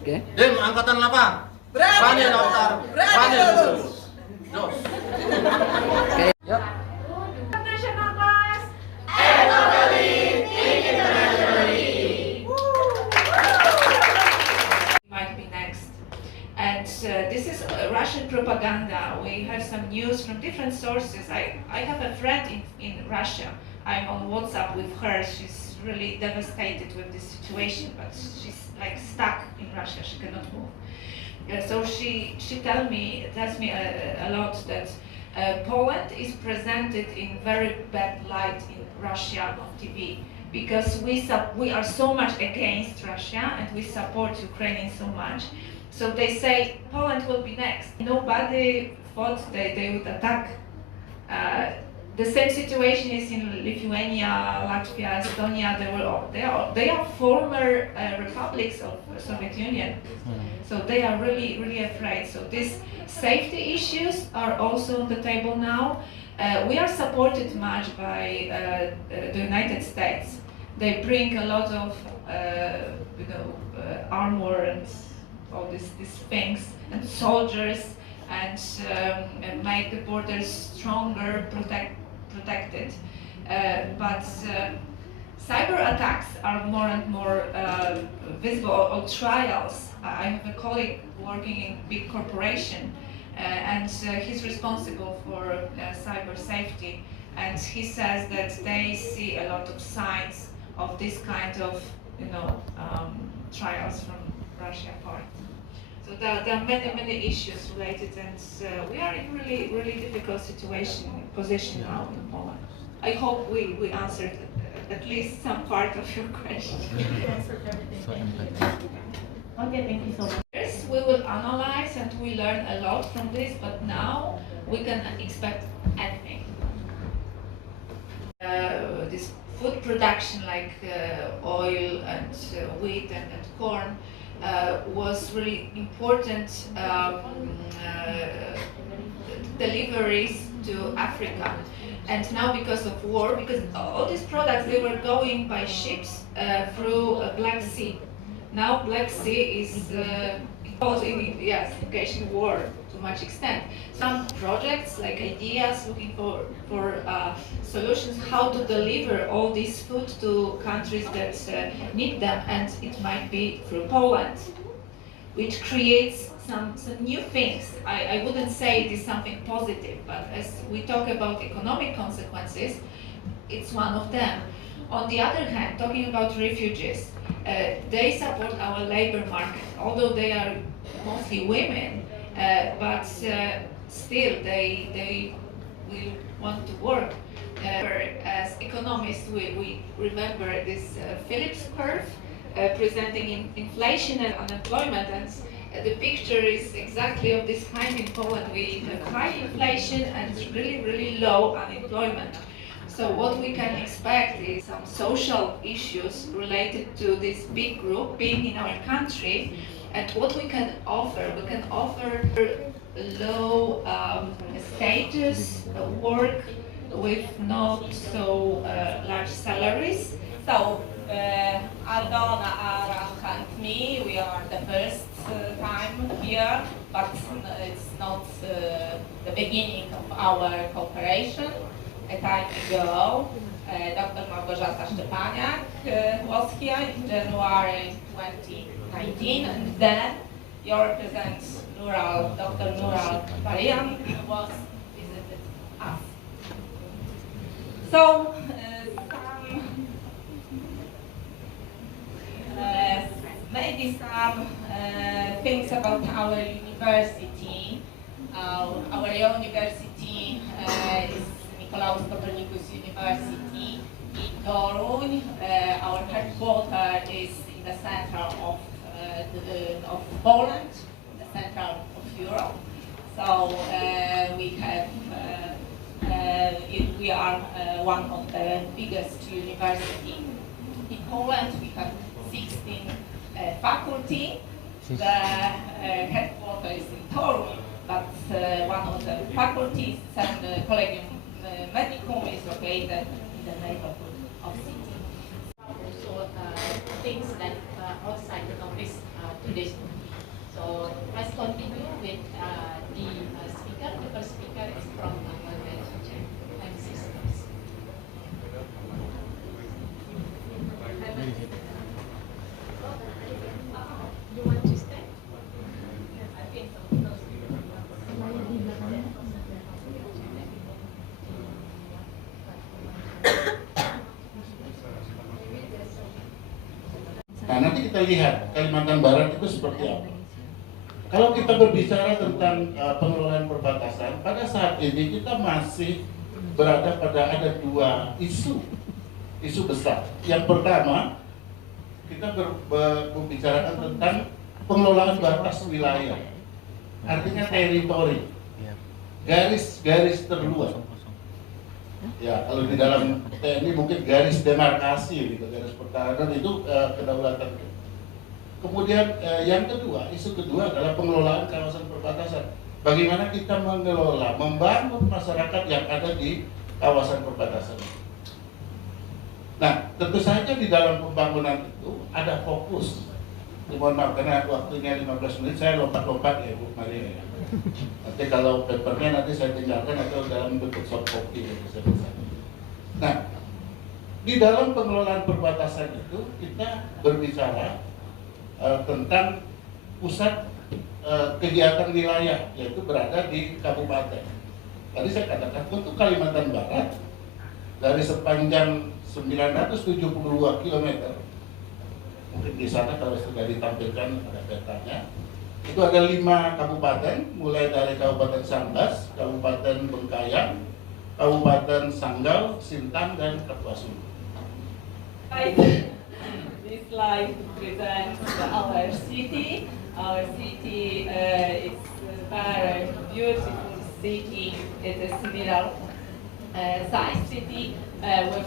Oke. Dim angkatan 8. Berani daftar, berani lulus. Jos. Oke. Yuk. National class. Might be next. And this is Russian propaganda. We have some news from different sources. I have a friend in Russia. I'm on WhatsApp with her. She's really devastated with this situation, but she's like stuck in Russia. She cannot move. So she tells me a lot that Poland is presented in very bad light in Russia on TV because we are so much against Russia and we support Ukraine so much. So they say Poland will be next. Nobody thought they would attack. The same situation is in Lithuania, Latvia, Estonia. They are former republics of the Soviet Union, so they are really afraid. So these safety issues are also on the table now. We are supported much by the United States. They bring a lot of armor and all these things and soldiers and make the borders stronger, protected. But cyber attacks are more and more visible, or trials. I have a colleague working in a big corporation and he's responsible for cyber safety, and he says that they see a lot of signs of this kind of trials from Russia part. So there are many issues related, and we are in really difficult position now in Poland. I hope we answered at least some part of your question. Okay, thank you so much. Yes, we will analyze and we learn a lot from this, but now we can expect anything. This food production like oil and wheat and corn was really important deliveries to Africa. And now because of war, because all these products, they were going by ships through Black Sea. Now Black Sea is involved in war to much extent. Some projects, like ideas, looking for solutions how to deliver all this food to countries that need them, and it might be through Poland, which creates some new things. I wouldn't say it is something positive, but as we talk about economic consequences, it's one of them. On the other hand, talking about refugees, they support our labor market, although they are mostly women, but still they will want to work. As economists, we remember this Phillips curve presenting inflation and unemployment, and the picture is exactly of this kind in Poland. We have high inflation and really low unemployment. So what we can expect is some social issues related to this big group being in our country, and what we can offer low status work with not so large salaries. So, Aldona, Aranka and me, we are the first time here, but it's not the beginning of our cooperation. A time ago, Dr. Małgorzata Szczepaniak was here in January 2019, and then your representative, Dr. Nural Varian, was visited us. So, maybe some things about our university. Our university is Nikolaus Copernicus University in Toruń. Our headquarters is in the center of Poland, in the center of Europe. So we are one of the biggest universities in Poland. We have 16 faculty. The headquarters is in Toruń, but one of the faculties, and Collegium Medicum, is located in the neighborhood of city. Also things that outside the office to this kita lihat Kalimantan Barat itu seperti apa. Kalau kita berbicara tentang pengelolaan perbatasan, pada saat ini kita masih berada pada ada dua isu besar. Yang pertama, kita membicarakan tentang pengelolaan batas wilayah, artinya teritori, garis terluar. Ya, kalau di dalam TNI mungkin garis demarkasi, gitu, garis pertahanan itu kedaulatan. Kemudian yang kedua, isu kedua adalah pengelolaan kawasan perbatasan. Bagaimana kita mengelola, membangun masyarakat yang ada di kawasan perbatasan. Nah, tentu saja di dalam pembangunan itu ada fokus. Mohon maaf karena waktunya 15 menit, saya lompat-lompat ya Bu Maria ya. Nanti kalau papernya nanti saya tinggalkan atau dalam bentuk soft copy ya bisa. Nah, di dalam pengelolaan perbatasan itu kita berbicara tentang pusat kegiatan wilayah, yaitu berada di kabupaten. Tadi saya katakan untuk Kalimantan Barat dari sepanjang 972 km, mungkin di sana kalau sudah ditampilkan ada petanya, itu ada 5 kabupaten, mulai dari Kabupaten Sambas, Kabupaten Bengkayang, Kabupaten Sanggau, Sintang, dan Kapuasulu. This slide presents our city. Our city is a very beautiful city. It is middle-sized city with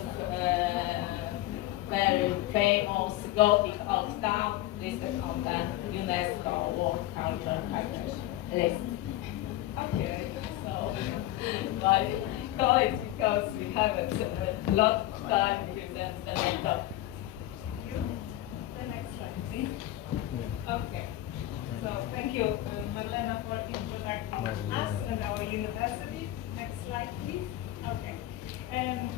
very famous Gothic old town listed on the UNESCO World Cultural Heritage list. Okay, so my colleagues, because we haven't a lot of time, present the method. Okay, so thank you, Marlena, for introducing us and our university. Next slide, please. Okay, and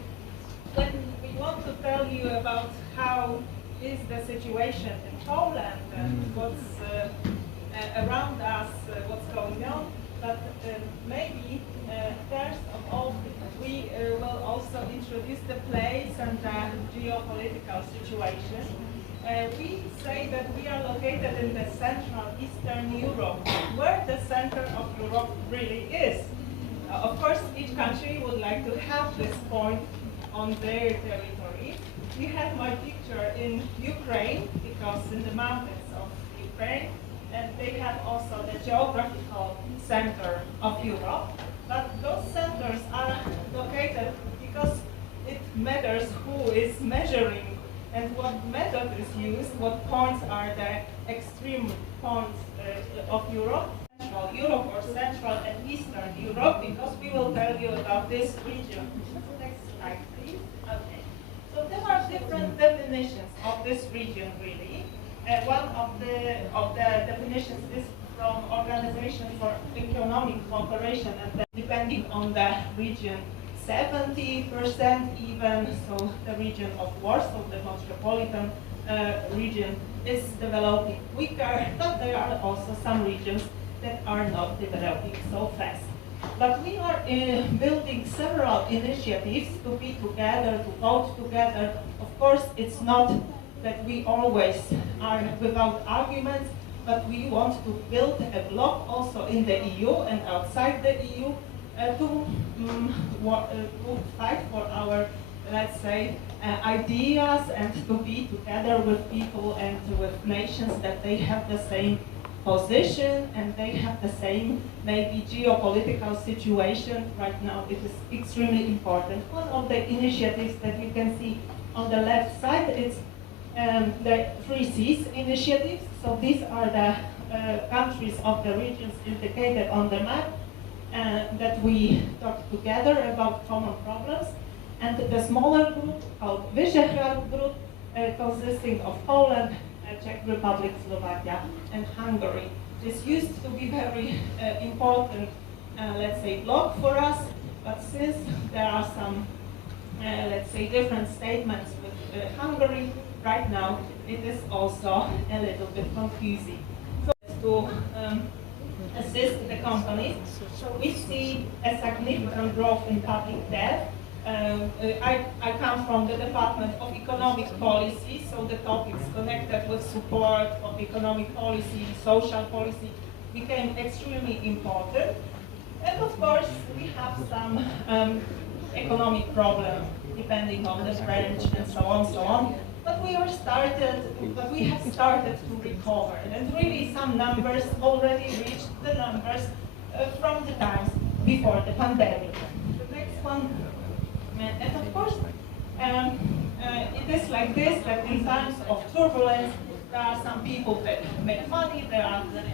when we want to tell you about how is the situation in Poland and what's around us, what's going on, but maybe first of all, we will also introduce the place and the geopolitical situation. We say that we are located in the Central Eastern Europe, where the center of Europe really is. Of course, each country would like to have this point on their territory. We have my picture in Ukraine, because in the mountains of Ukraine, and they have also the geographical center of Europe. But those centers are located because it matters who is measuring and what method is used, what points are the extreme points of Europe, Central Europe or Central and Eastern Europe, because we will tell you about this region. Next slide, please. Okay. So there are different definitions of this region, really. One of the definitions is from Organization for Economic Cooperation, and depending on the region, 70% even, so the region of Warsaw, the metropolitan region, is developing quicker, but there are also some regions that are not developing so fast. But we are building several initiatives to be together, to vote together. Of course, it's not that we always are without arguments, but we want to build a bloc also in the EU and outside the EU, to fight for our, let's say, ideas, and to be together with people and with nations that they have the same position and they have the same maybe geopolitical situation. Right now it is extremely important. One of the initiatives that you can see on the left side is the 3 Seas initiatives. So these are the countries of the regions indicated on the map that we talk together about common problems. And the smaller group called Visegrad group, consisting of Poland, Czech Republic, Slovakia, and Hungary. This used to be very important, let's say, bloc for us, but since there are some, let's say, different statements with Hungary, right now it is also a little bit confusing. So to assist the companies, so we see a significant growth in public debt. I come from the Department of Economic Policy, so the topics connected with support of economic policy, social policy became extremely important. And of course, we have some economic problems depending on the branch and so on. But we have started to recover, and really some numbers already reached the numbers from the times before the pandemic. The next one, and of course, it is like this, that in times of turbulence, there are some people that make money,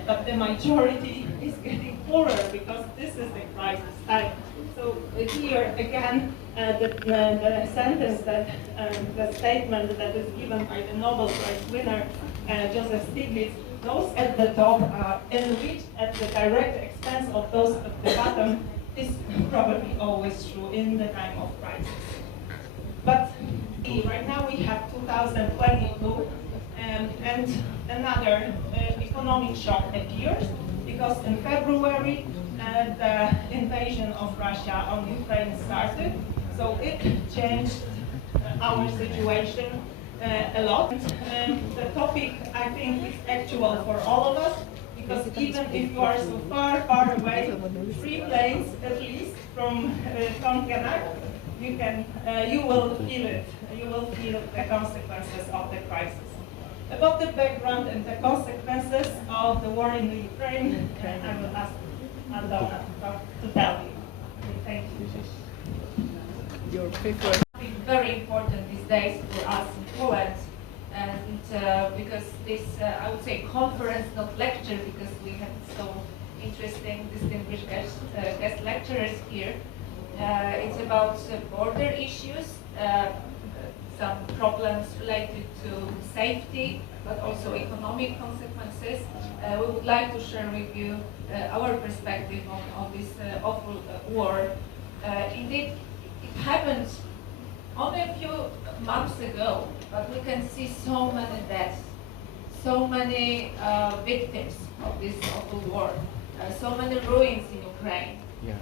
but the majority is getting poorer because this is the crisis time. So here again, the sentence that, the statement that is given by the Nobel Prize winner, Joseph Stiglitz, those at the top are enriched at the direct expense of those at the bottom, is probably always true in the time of crisis. But right now we have 2022, and another economic shock appears, because in February the invasion of Russia on Ukraine started, so it changed our situation a lot. The topic, I think, is actual for all of us, because even if you are so far away, 3 planes at least from Tonkianak, you will feel it. You will feel the consequences of the crisis. About the background and the consequences of the war in the Ukraine, I will ask Aldona to tell you. Thank you. Your paper. Very important these days for us in Poland, and because this, I would say, conference, not lecture, because we have so interesting, distinguished guest lecturers here. It's about border issues, some problems related to safety, but also economic consequences. We would like to share with you our perspective on this awful war. Indeed, it happened only a few months ago, but we can see so many deaths, so many victims of this awful war, so many ruins in Ukraine. Yeah.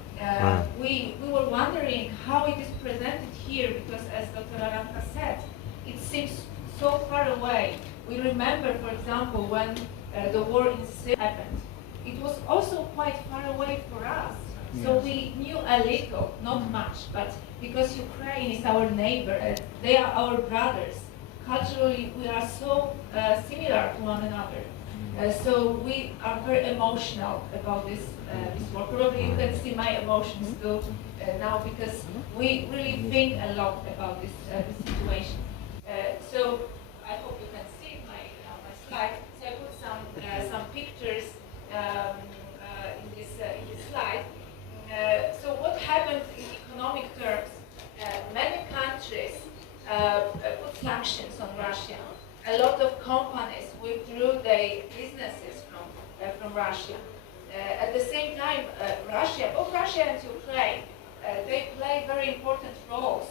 We were wondering how it is presented here, because as Dr. Aranka said, it seems so far away. We remember, for example, when the war in Syria happened. It was also quite far away for us. So we knew a little, not much, but because Ukraine is our neighbor, they are our brothers. Culturally, we are so similar to one another. So we are very emotional about this war. Probably you can see my emotions too now, because we really think a lot about this situation. So I hope you can see my slide. So I put some pictures in this slide. So what happened in economic terms? Many countries put sanctions on Russia. A lot of companies withdrew their businesses from Russia. At the same time, both Russia and Ukraine, they play very important roles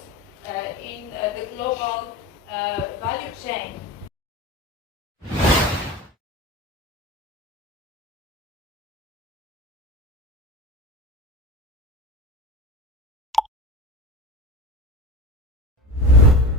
in the global value chain